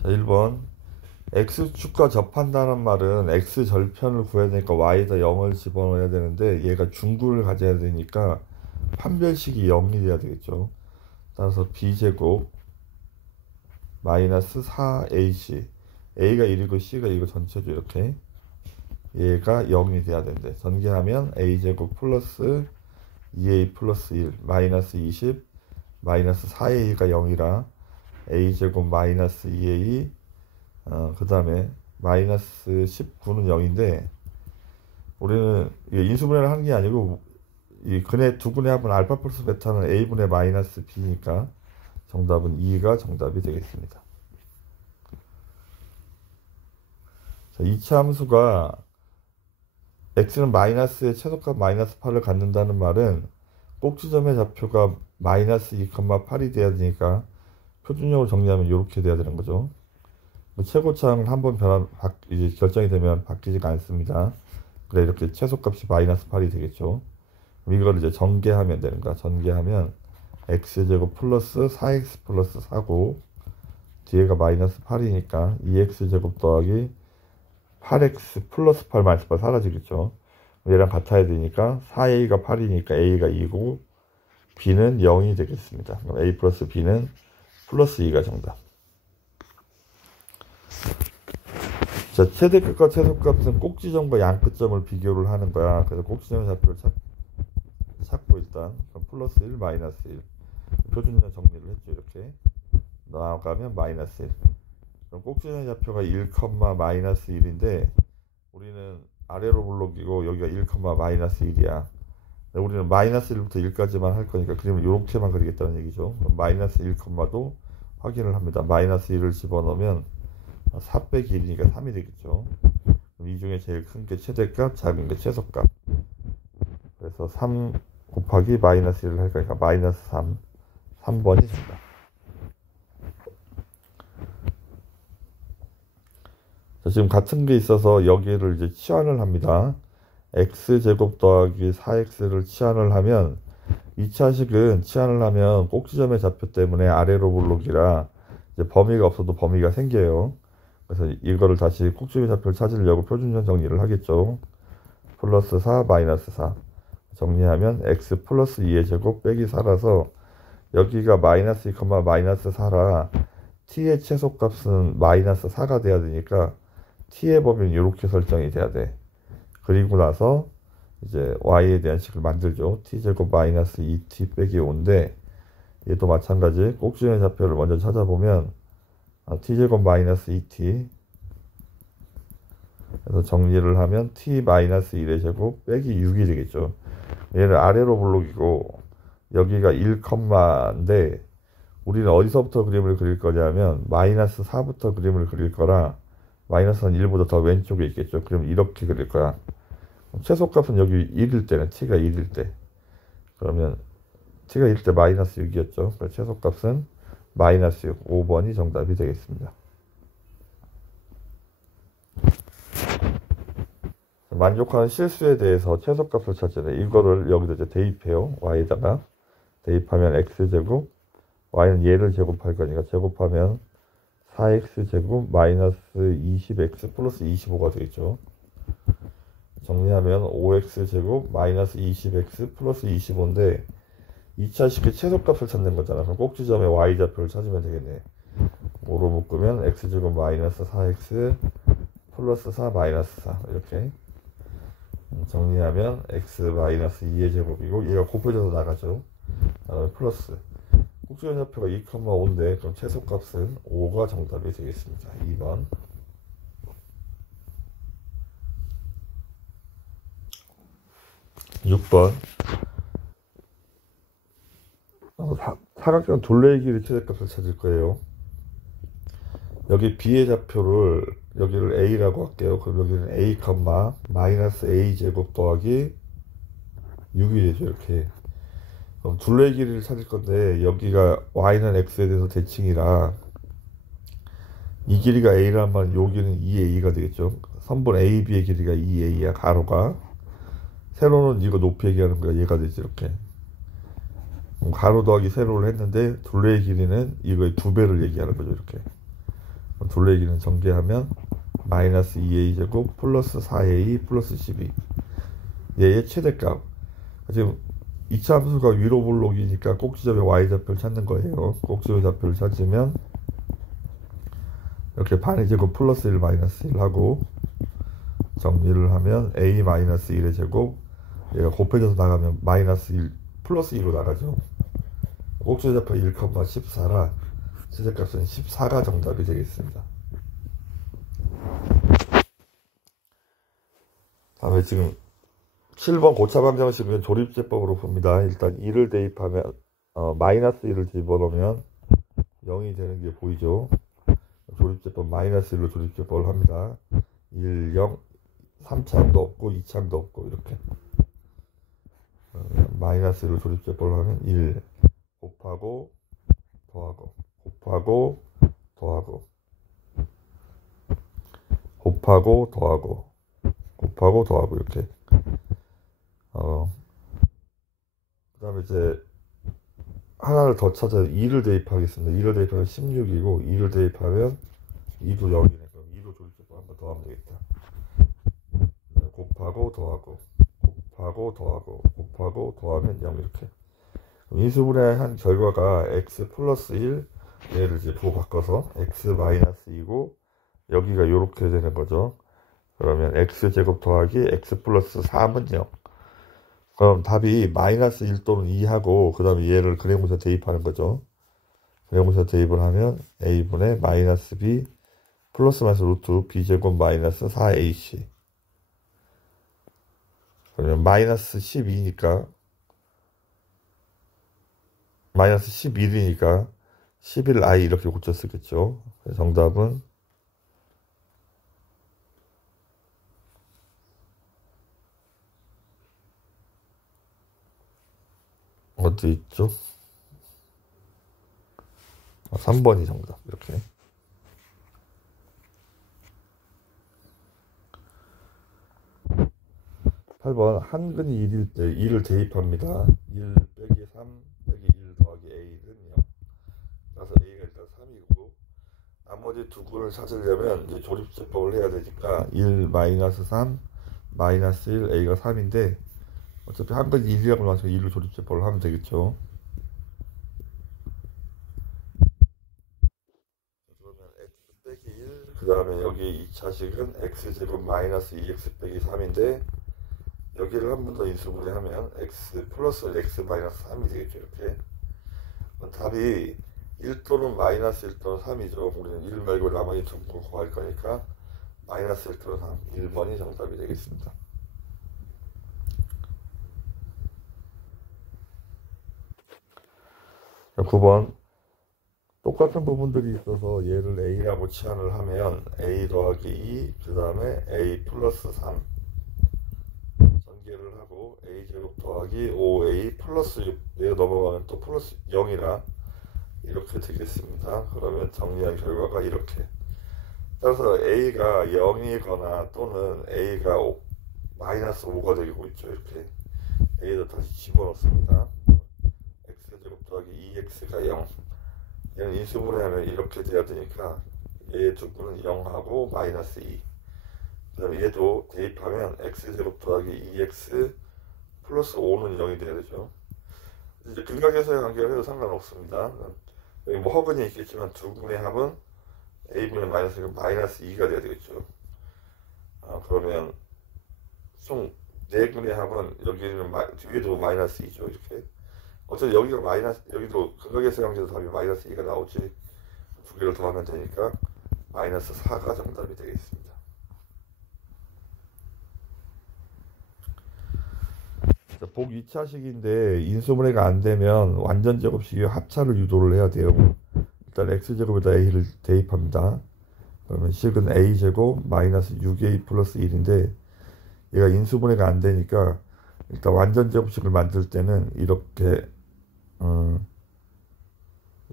자, 1번. x축과 접한다는 말은 x절편을 구해야 되니까 y에다 0을 집어넣어야 되는데 얘가 중구를 가져야 되니까 판별식이 0이 돼야 되겠죠. 따라서 b제곱 마이너스 4ac, a가 1이고 c가 이거 전체죠. 이렇게 얘가 0이 돼야 되는데 전개하면 a제곱 플러스 2a 플러스 1 마이너스 20 마이너스 4a가 0이라 a제곱 마이너스 2a 그 다음에 마이너스 19는 0인데 우리는 이게 인수분해를 하는 게 아니고 이 근의 두 근의 합은 알파 플러스 베타는 a분의 마이너스 b니까 정답은 2가 정답이 되겠습니다. 자, 이차 함수가 x는 마이너스의 최소값 마이너스 8을 갖는다는 말은 꼭지점의 좌표가 마이너스 2,8이 돼야 되니까 표준형으로 정리하면 이렇게 돼야 되는 거죠. 최고차는 한번 이제 결정이 되면 바뀌지가 않습니다. 그래 이렇게 최소값이 마이너스 8이 되겠죠. 이걸 이제 전개하면 되는 거야. 전개하면 x제곱 플러스 4x 플러스 4고 뒤에가 마이너스 8이니까 2x제곱 더하기 8x 플러스 8 마이너스 8 사라지겠죠. 얘랑 같아야 되니까 4a가 8이니까 a가 2고 b는 0이 되겠습니다. 그럼 a 플러스 b는 플러스 2가 정답. 자, 최대값과 최소값은 꼭지점과 양끝점을 비교를 하는 거야. 그래서 꼭지점의 좌표를 찾고 일단 그럼 플러스 1 마이너스 1 표준형 정리를 했죠. 이렇게 나가면 마이너스 1. 그럼 꼭지점의 좌표가 1, 마이너스 1인데 우리는 아래로 블록이고 여기가 1, 마이너스 1이야. 우리는 마이너스 1부터 1까지만 할 거니까 그림을 이렇게만 그리겠다는 얘기죠. 그럼 마이너스 1도 확인을 합니다. 마이너스 1을 집어넣으면 4 빼기 1이니까 3이 되겠죠. 그럼 이 중에 제일 큰 게 최대값, 작은 게 최소값. 그래서 3 곱하기 마이너스 1을 할 거니까 마이너스 3번이 정답. 자, 지금 같은 게 있어서 여기를 이제 치환을 합니다. x제곱 더하기 4x를 치환을 하면 2차식은 치환을 하면 꼭지점의 좌표 때문에 아래로 블록이라 이제 범위가 없어도 범위가 생겨요. 그래서 이거를 다시 꼭지점의 좌표를 찾으려고 표준형 정리를 하겠죠. 플러스 4 마이너스 4 정리하면 x 플러스 2의 제곱 빼기 4라서 여기가 마이너스 2, 마이너스 4라 t의 최소값은 마이너스 4가 돼야 되니까 t의 범위는 이렇게 설정이 돼야 돼. 그리고 나서 이제 y에 대한 식을 만들죠. t제곱 마이너스 2t 빼기 5인데 얘도 마찬가지 꼭지점의 좌표를 먼저 찾아보면 t제곱 마이너스 2t 그래서 정리를 하면 t 마이너스 1의 제곱 빼기 6이 되겠죠. 얘는 아래로 블록이고 여기가 1,인데 우리는 어디서부터 그림을 그릴 거냐면 마이너스 4부터 그림을 그릴 거라 마이너스는 1보다 더 왼쪽에 있겠죠. 그럼 이렇게 그릴 거야. 최소값은 여기 1일 때는 t가 1일 때 그러면 t가 1일 때 마이너스 6이었죠. 그래서 최소값은 마이너스 6, 5번이 정답이 되겠습니다. 만족하는 실수에 대해서 최소값을 찾아내. 이거를 여기다 이제 대입해요. y에다가 대입하면 x제곱 y는 얘를 제곱할 거니까 제곱하면 4x제곱 마이너스 20x 플러스 25가 되겠죠. 정리하면 5x제곱 마이너스 20x 플러스 25인데 2차식의 최소값을 찾는 거잖아. 그럼 꼭지점의 y좌표를 찾으면 되겠네. 5로 묶으면 x제곱 마이너스 4x 플러스 4 마이너스 4 이렇게 정리하면 x 마이너스 2의 제곱이고 얘가 곱해져서 나가죠. 그다음에 플러스 꼭지점 좌표가 2,5인데 그럼 최소값은 5가 정답이 되겠습니다. 2번. 6번. 사각형 둘레의 길이 최대값을 찾을 거예요. 여기 b의 좌표를 여기를 a라고 할게요. 그럼 여기는 a, 마이너스 a 제곱 더하기 6이 되죠. 이렇게. 그럼 둘레의 길이를 찾을 건데 여기가 y는 x에 대해서 대칭이라 이 길이가 a라는 말은 요 길이는 2a가 되겠죠. 선분 ab의 길이가 2a야. 가로가. 세로는 이거 높이 얘기하는 거야. 얘가 되지 이렇게. 가로 더하기 세로를 했는데 둘레의 길이는 이거의 2배를 얘기하는 거죠. 이렇게. 둘레기는 전개하면 마이너스 2a제곱 플러스 4a 플러스 12 얘의 최대값. 지금 2차 함수가 위로 볼록이니까 꼭지점의 y좌표를 찾는 거예요. 꼭지점의 좌표를 찾으면 이렇게 반의 제곱 플러스 1 마이너스 1 하고 정리를 하면 a 마이너스 1의 제곱 얘가 곱해져서 나가면 마이너스 1 플러스 2로 나가죠. 꼭지점의 좌표 1,14라 최대값은 14가 정답이 되겠습니다. 다음에 지금 7번 고차 방정식은 조립제법으로 봅니다. 일단 2를 대입하면 마이너스 1을 집어넣으면 0이 되는 게 보이죠. 조립제법 마이너스 1로 조립제법을 합니다. 1, 0, 3창도 없고 2창도 없고 이렇게 마이너스 1로 조립제법을 하면 1 곱하고 더하고 곱하고 더하고 곱하고 더하고 곱하고 더하고 이렇게 그 다음에 이제 하나를 더 찾아 2를 대입하겠습니다. 2를 대입하면 16이고 2를 대입하면 2도 0이네. 그럼 2도 조립제법 한번 더 하면 되겠다. 곱하고 더하고 곱하고 더하고 곱하고 더하면 0 이렇게. 인수분해한 결과가 x 플러스 1 얘를 이제 부호 바꿔서 x 마이너스 2고 여기가 이렇게 되는 거죠. 그러면 x제곱 더하기 x 플러스 3은 0. 그럼 답이 마이너스 1 또는 2하고 그 다음에 얘를 그래무사 대입하는 거죠. 그래무사 대입을 하면 a분의 마이너스 b 플러스 마이너스 루트 b제곱 마이너스 4ac. 그러면 마이너스 12니까 마이너스 11이니까 11i 이렇게 고쳐 쓰겠죠. 정답은 어디 있죠? 3번이 정답. 이렇게. 8번 한근이 1일 때 2를 대입합니다. 1 빼기 3 빼기 1 더하기 a는 0. 그래서 a가 일단 3이고 나머지 두 근을 찾으려면 이제 조립제법을 해야 되니까 1 마이너스 3 마이너스 1 a가 3인데 어차피 한근 1이라고 나와서 1로 조립제법을 하면 되겠죠. 그러면 x 빼기 1 그 다음에 여기 2차식은 x제곱 마이너스 2x 빼기 3인데 여기를 한 번 더 인수분해하면 x 플러스 x 마이너스 3이 되겠죠. 이렇게 답이 1 또는 마이너스 1 또는 3이죠. 우리는 1 말고 나머지 두 거 구할 거니까 마이너스 1 또는 3 1번이 정답이 되겠습니다. 9번 똑같은 부분들이 있어서 얘를 a라고 치환을 하면 a 더하기 2 그 다음에 a 플러스 3 전개를 하고 a제곱 더하기 5a 플러스 6 얘가 넘어가면 또 플러스 0이라 이렇게 되겠습니다. 그러면 정리한 결과가 이렇게. 따라서 a가 0이거나 또는 a가 마이너스 5가 되고 있죠. 이렇게 a도 다시 집어넣습니다. x제곱 더하기 2x가 0 얘는 인수분해하면 이렇게 돼야 되니까 얘의 두 분은 0하고 마이너스 2 그 다음에 얘도 대입하면 x제곱 더하기 2x 플러스 5는 0이 돼야 되죠. 이제 근각에서의 관계를 해도 상관없습니다. 여기 뭐 허근이 있겠지만 두 분의 합은 a분의 마이너스 1은 마이너스 2가 돼야 되겠죠. 그러면 총 4분의 합은 여기는 뒤에도 마이너스 2죠. 이렇게 어차피 여기가 마이너스 여기도 근각에서의 관계도 답이 마이너스 2가 나오지 두 개를 더하면 되니까 마이너스 4가 정답이 되겠습니다. 복 2차식인데 인수분해가 안되면 완전 제곱식의 합차를 유도를 해야 돼요. 일단 x제곱에다 a를 대입합니다. 그러면 식은 a제곱 마이너스 6a 플러스 1인데 얘가 인수분해가 안되니까 일단 완전 제곱식을 만들 때는 이렇게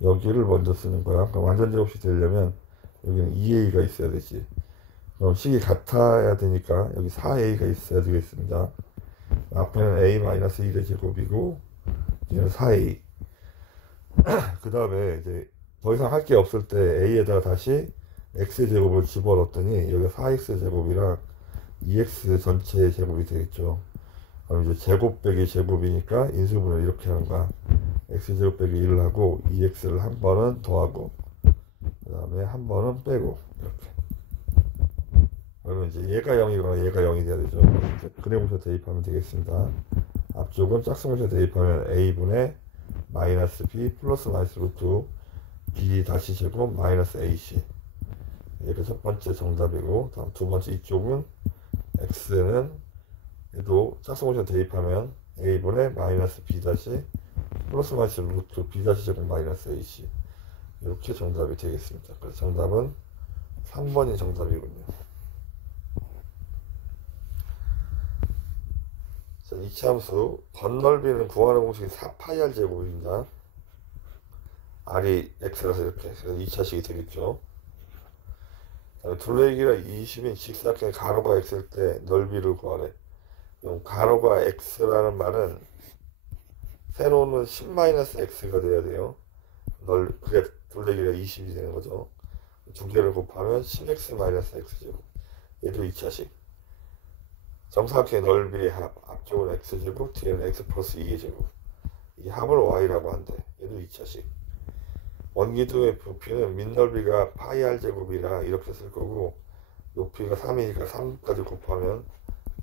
여기를 먼저 쓰는 거야. 그러니까 완전 제곱식 되려면 여기는 2a가 있어야 되지. 그럼 식이 같아야 되니까 여기 4a가 있어야 되겠습니다. 앞에는 a-1의 제곱이고 얘는 4a 그 다음에 이제 더 이상 할 게 없을 때 a에다가 다시 x제곱을 집어넣었더니 여기 4x제곱이랑 2x 전체의 제곱이 되겠죠. 그럼 이제 제곱 빼기 제곱이니까 인수분해 이렇게 하는 거야. x제곱 빼기 1을 하고 2x를 한 번은 더하고 그 다음에 한 번은 빼고 이렇게. 그러면 이제 얘가 0이거나 얘가 0이 돼야 되죠. 근해공식 대입하면 되겠습니다. 앞쪽은 짝수공식 대입하면 a분의 마이너스 b 플러스 마이너스 루트 b 다시 제곱 마이너스 ac. 이게 첫 번째 정답이고, 다음 두 번째 이쪽은 x는 얘도 짝수공식 대입하면 a분의 마이너스 b 다시 플러스 마이너스 루트 b 다시 제곱 마이너스 ac. 이렇게 정답이 되겠습니다. 그래서 정답은 3번이 정답이군요. 자, 이차함수 건널비는 구하는 공식이 4파이 r 제곱입니다. r이 x라서 이렇게. 그래서 2차식이 되겠죠. 둘레의 길이가 20인 직사각형의 가로가 x일 때 넓이를 구하래. 그럼 가로가 x라는 말은 세로는 10-x가 돼야 돼요. 그게 둘레의 길이가 20이 되는 거죠. 두 개를 곱하면 10x-x제곱. 얘도 2차식. 정사각형의 넓이의 합, 앞쪽은 x제곱, 뒤에는 x 플러스 2의 제곱. 이 합을 y라고 한대. 얘도 2차식. 원기둥의 부피는 밑넓이가 파이 r 제곱이라 이렇게 쓸 거고, 높이가 3이니까 3까지 곱하면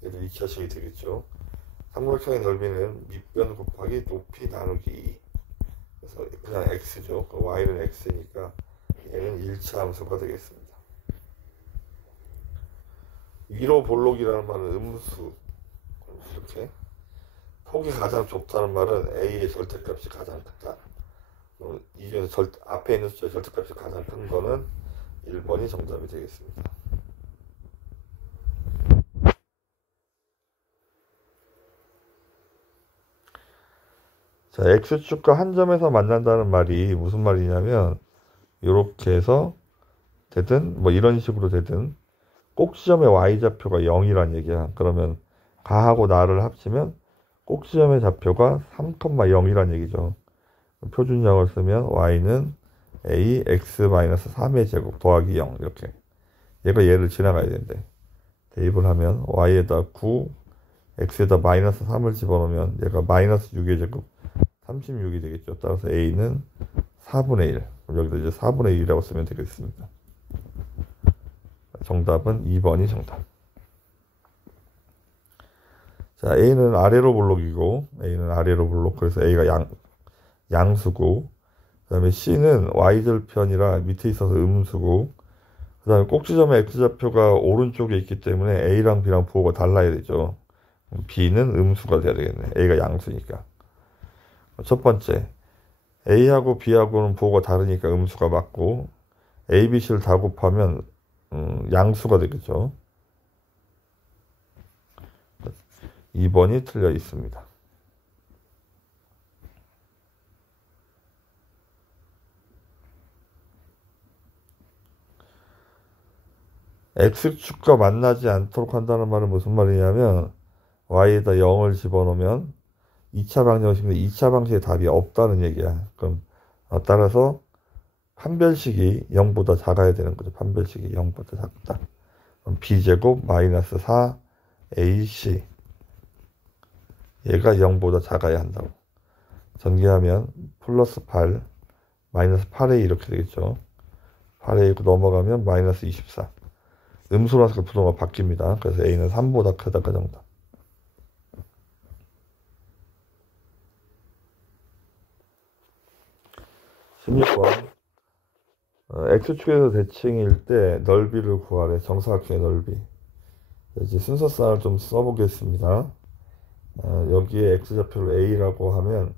얘도 2차식이 되겠죠. 삼각형의 넓이는 밑변 곱하기 높이 나누기 2. 그래서 그냥 x죠. y는 x니까 얘는 1차 함수가 되겠습니다. 위로 볼록이라는 말은 음수. 이렇게 폭이 가장 좁다는 말은 a의 절대값이 가장 크다. 이 중에서 앞에 있는 숫자의 절대값이 가장 큰 거는 1번이 정답이 되겠습니다. 자, x축과 한 점에서 만난다는 말이 무슨 말이냐면, 이렇게 해서 되든 뭐 이런 식으로 되든 꼭지점의 y좌표가 0이란 얘기야. 그러면 가하고 나를 합치면 꼭지점의 좌표가 3,0이란 얘기죠. 표준형을 쓰면 y는 a x-3의 제곱 더하기 0 이렇게. 얘가 얘를 지나가야 된대. 대입을 하면 y에다 9, x에다 마이너스 3을 집어넣으면 얘가 마이너스 6의 제곱 36이 되겠죠. 따라서 a는 4분의 1. 여기다 이제 4분의 1이라고 쓰면 되겠습니다. 정답은 2번이 정답. 자, a는 아래로 볼록이고, a는 아래로 볼록. 그래서 a가 양수고, 그 다음에 c는 y절편이라 밑에 있어서 음수고, 그 다음에 꼭지점의 x좌표가 오른쪽에 있기 때문에 a랑 b랑 부호가 달라야 되죠. b는 음수가 돼야 되겠네. a가 양수니까. 첫 번째, a하고 b하고는 부호가 다르니까 음수가 맞고, a, b, c를 다 곱하면 양수가 되겠죠. 2번이 틀려 있습니다. x축과 만나지 않도록 한다는 말은 무슨 말이냐면, y에다 0을 집어넣으면 2차 방정식인데 2차 방식의 답이 없다는 얘기야. 그럼 따라서 판별식이 0보다 작아야 되는 거죠. 판별식이 0보다 작다. 그럼 b제곱 마이너스 4ac. 얘가 0보다 작아야 한다고. 전개하면 플러스 8, 마이너스 8a 이렇게 되겠죠. 8a 넘어가면 마이너스 24. 음수라서 부동가 바뀝니다. 그래서 a는 3보다 크다. 그 정도. 16번. x축에서 대칭일 때 넓이를 구하래. 정사각형의 넓이. 이제 순서상을 좀 써보겠습니다. 여기에 x좌표를 a라고 하면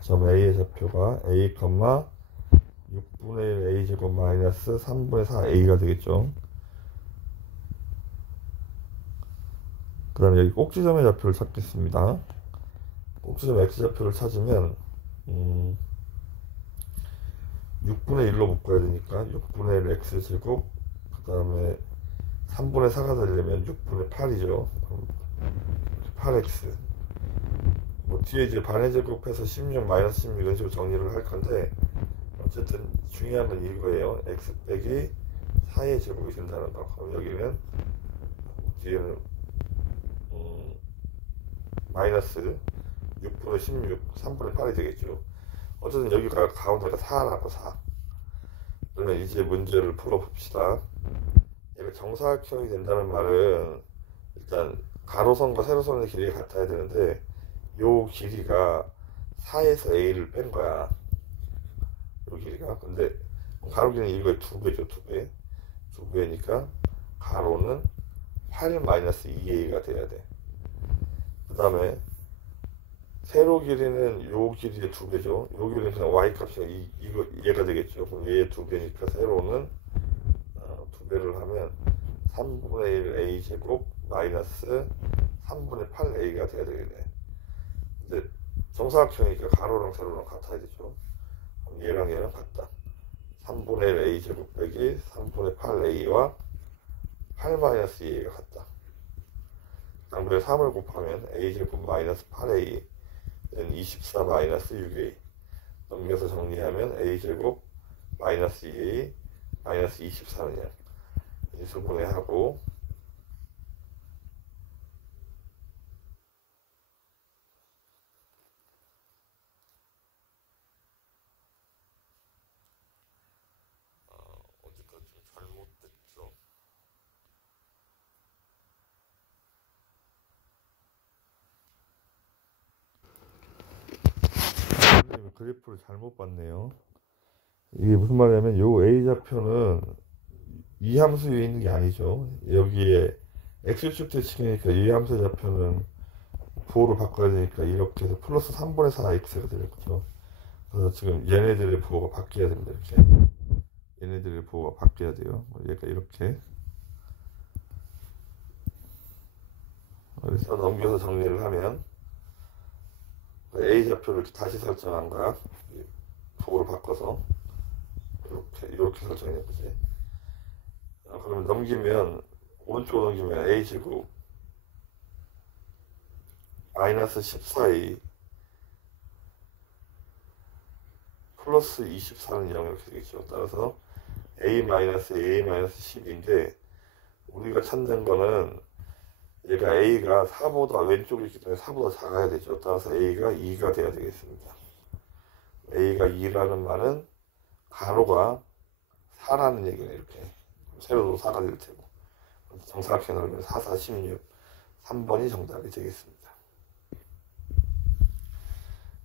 점 a의 좌표가 a, 6분의 1 a제곱 마이너스 3분의 4 a가 되겠죠. 그 다음에 여기 꼭지점의 좌표를 찾겠습니다. 꼭지점 x좌표를 찾으면 6분의 1로 묶어야 되니까 6분의 1 x제곱, 그 다음에 3분의 4가 되려면 6분의 8이죠. 8x. 뭐 뒤에 이제 반의 제곱해서 16 마이너스 16 이런 식으로 정리를 할 건데, 어쨌든 중요한 건 이거예요. x 빼기 4의 제곱이 된다는 거. 그럼 여기는 뒤에는 마이너스 6분의 16, 3분의 8이 되겠죠. 어쨌든 여기가 가운데가 4라고 4. 그러면 이제 문제를 풀어봅시다. 얘가 정사각형이 된다는 말은 일단 가로선과 세로선의 길이가 같아야 되는데 요 길이가 4에서 a를 뺀 거야. 요 길이가. 근데 가로 길이는 이거의 2배죠. 2배. 2배니까 가로는 8-2a가 돼야 돼. 그 다음에 세로 길이는 요 길이의 2배죠. 요 길이는 그냥 y 값이 이거 얘가 되겠죠. 그럼 얘의 2배니까 세로는 2배를 하면 3분의 1 a 제곱 마이너스 3분의 8 a가 돼야 되겠네. 근데 정사각형이니까 가로랑 세로랑 같아야 되죠. 그럼 얘랑 같다. 3분의 1 a 제곱 빼기 3분의 8 a와 8 마이너스 2a가 같다. 양변에 3을 곱하면 a 제곱 마이너스 8a 는 24 마이너스 6a. 넘겨서 정리하면 a 제곱 마이너스 2a 마이너스 24는 인수분해하고 어디까지 좀 잘못됐죠. 그래프를 잘못 봤네요. 이게 무슨 말이냐면 요 A좌표는 이 함수 위에 있는 게 아니죠. 여기에 X축 대칭이니까 이 함수의 좌표는 부호를 바꿔야 되니까 이렇게 해서 플러스 3분의 4 X가 되겠죠. 그래서 지금 얘네들의 부호가 바뀌어야 됩니다. 이렇게 얘네들의 부호가 바뀌어야 돼요. 얘가 이렇게. 그래서 넘겨서 정리를 하면 A좌표를 다시 설정한 거야. 부호를 바꿔서 이렇게 설정해 보지. 그러면 넘기면 오른쪽으로 넘기면 A제곱 마이너스 14A 플러스 24는 0 이렇게 되겠죠. 따라서 A 마이너스 A 마이너스 10인데 우리가 찾는 거는 얘가 A가 4보다 왼쪽에 있기 때문에 4보다 작아야 되죠. 따라서 A가 2가 돼야 되겠습니다. A가 2라는 말은 가로가 4라는 얘기네. 이렇게 세로도 4가 될 테고 정사각형 넓이는 4, 4, 16 3번이 정답이 되겠습니다.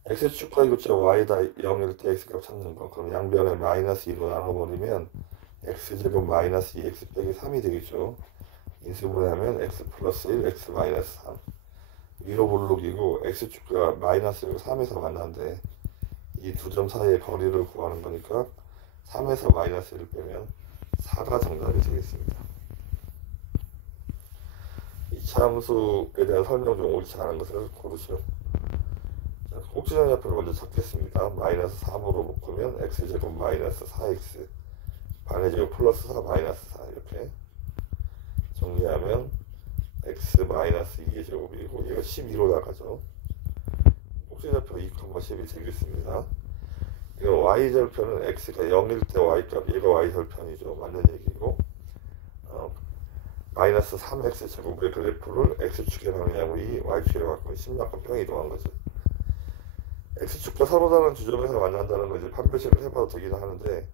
X축과 이곳에 Y다 0일 때 X값 찾는 거. 그럼 양변에 마이너스 2로 나눠버리면 X제곱 마이너스 2X 빼기 3이 되겠죠. 인수분해하면 X 플러스 1, X 마이너스 3 위로 볼록이고 X축과 마이너스 3에서 만나는데 이 두 점 사이의 거리를 구하는 거니까 3에서 마이너스 1을 빼면 4가 정답이 되겠습니다. 이차 함수에 대한 설명 중 옳지 않은 것을 고르시오. 꼭지점 좌표를 먼저 찾겠습니다. 마이너스 3으로 묶으면 x제곱 마이너스 4x 반의 제곱 플러스 4 마이너스 4 이렇게 정리하면 x 마이너스 2의 제곱이고 얘가 12로 나가죠. 꼭지좌표 2,10이 되겠습니다. 이거 y절편은 x가 0일 때 y값, 얘가 y절편이죠. 맞는 얘기고 마이너스 3x 제곱의 그래프를 x축의 방향이 y축에 갖고 심리학과 평이 이동한 거죠. x축과 서로 다른 지점에서 만난다는 거 이제 판별식을 해봐도 되긴 하는데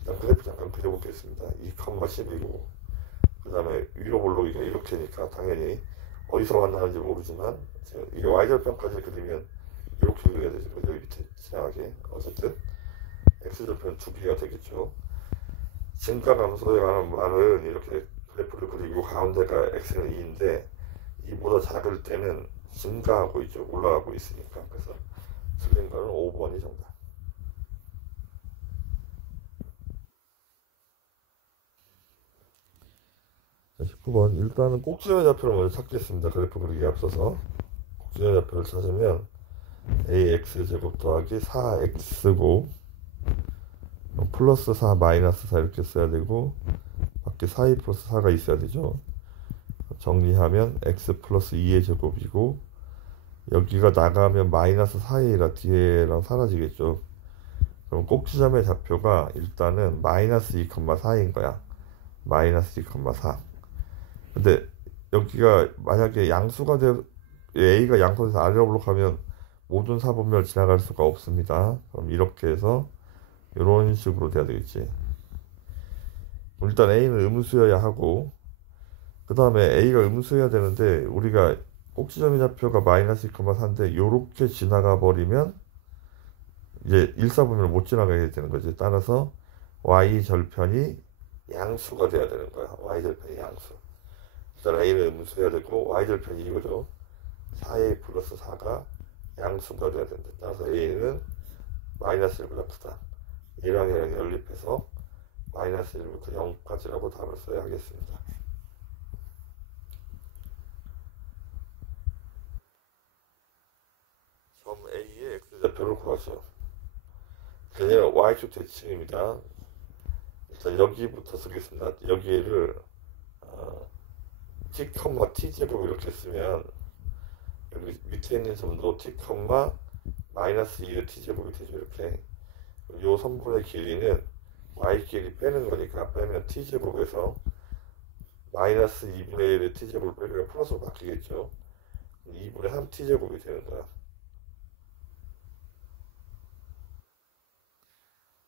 일단 그래프 잠깐 그려보겠습니다. 2,10이고 그 다음에 위로 볼록이가 이렇게니까 당연히 어디서 만나는지 모르지만 이게 y절편까지 그리면 이렇게 그려야 되죠. 여기 밑에 지나가게. 어쨌든 x절편은 2개가 되겠죠. 증가감소에 관한 말은 이렇게 그래프를 그리고 가운데가 x는 2인데 2보다 작을 때는 증가하고 있죠. 올라가고 있으니까. 그래서 틀린 거는 5번이 정답. 자, 19번. 일단은 꼭지점의 좌표를 먼저 찾겠습니다. 그래프 그리기에 앞서서 꼭지점의 좌표를 찾으면 ax 제곱 더하기 4x고 플러스 4 마이너스 4 이렇게 써야 되고 밖에 4이 플러스 4가 있어야 되죠. 정리하면 x 플러스 2의 제곱이고 여기가 나가면 마이너스 4a라 뒤에랑 사라지겠죠. 그럼 꼭지점의 좌표가 일단은 마이너스 2,4인 거야. 마이너스 2,4. 근데 여기가 만약에 양수가 A가 양수가 돼서 아래로 올라가면 모든 사분면을 지나갈 수가 없습니다. 그럼 이렇게 해서 이런 식으로 돼야 되겠지. 일단 A는 음수여야 하고, 그 다음에 A가 음수여야 되는데 우리가 꼭지점의 좌표가 마이너스 2,4인데 요렇게 지나가 버리면 이제 일사분면을 못 지나가게 되는 거지. 따라서 y절편이 양수가 돼야 되는 거야. y절편이 양수. 일단 A는 음수여야 되고 y절편이 이거죠. 4a 플러스 4가 양수가 돼야 된다. 따라서 A는 마이너스 1보다 크다. A랑 A랑 연립해서 마이너스 1부터 0까지라고 답을 써야 하겠습니다. 점 A의 x좌표를 구하죠. 그냥 y축 대칭입니다. 일단 여기부터 쓰겠습니다. 여기를 t, t제곱 이렇게 쓰면 여기 밑에 있는 점도 t, 마이너스 2의 t제곱이 되죠. 이렇게. 요 선분의 길이는 y끼리 빼는 거니까 빼면 t제곱에서 마이너스 2분의 1의 t제곱을 빼면 플러스로 바뀌겠죠. 2분의 3 t제곱이 되는 거야.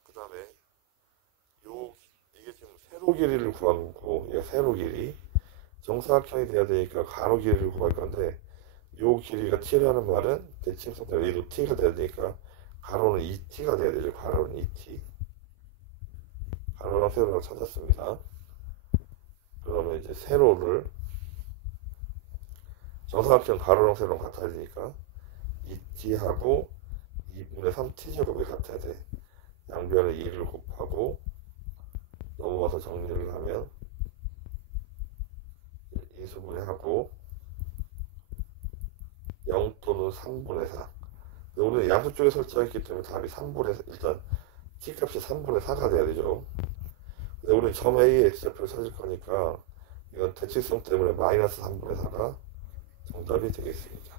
그 다음에 이게 지금 세로 길이를 구한 거고, 얘가 세로 길이. 정사각형이 돼야 되니까 가로 길이를 구할 건데, 요 길이가 t라는 말은 대칭성 때문에 얘도 t가 돼야 되니까 가로는 2t가 돼야 되죠. 가로는 2t. 가로랑 세로를 찾았습니다. 그러면 이제 세로를 정사각형 가로랑 세로랑 같아야 되니까 2t하고 2분의 3t제곱이 같아야 돼. 양변에 2를 곱하고 넘어가서 정리를 하면 인수분해 하고 0 또는 3분의 4. 우리는 양수 쪽에 설정했기 때문에 답이 3분의 4, 일단 t값이 3분의 4가 돼야 되죠. 근데 우리는 점 A의 x좌표를 찾을 거니까 이건 대칭성 때문에 마이너스 3분의 4가 정답이 되겠습니다.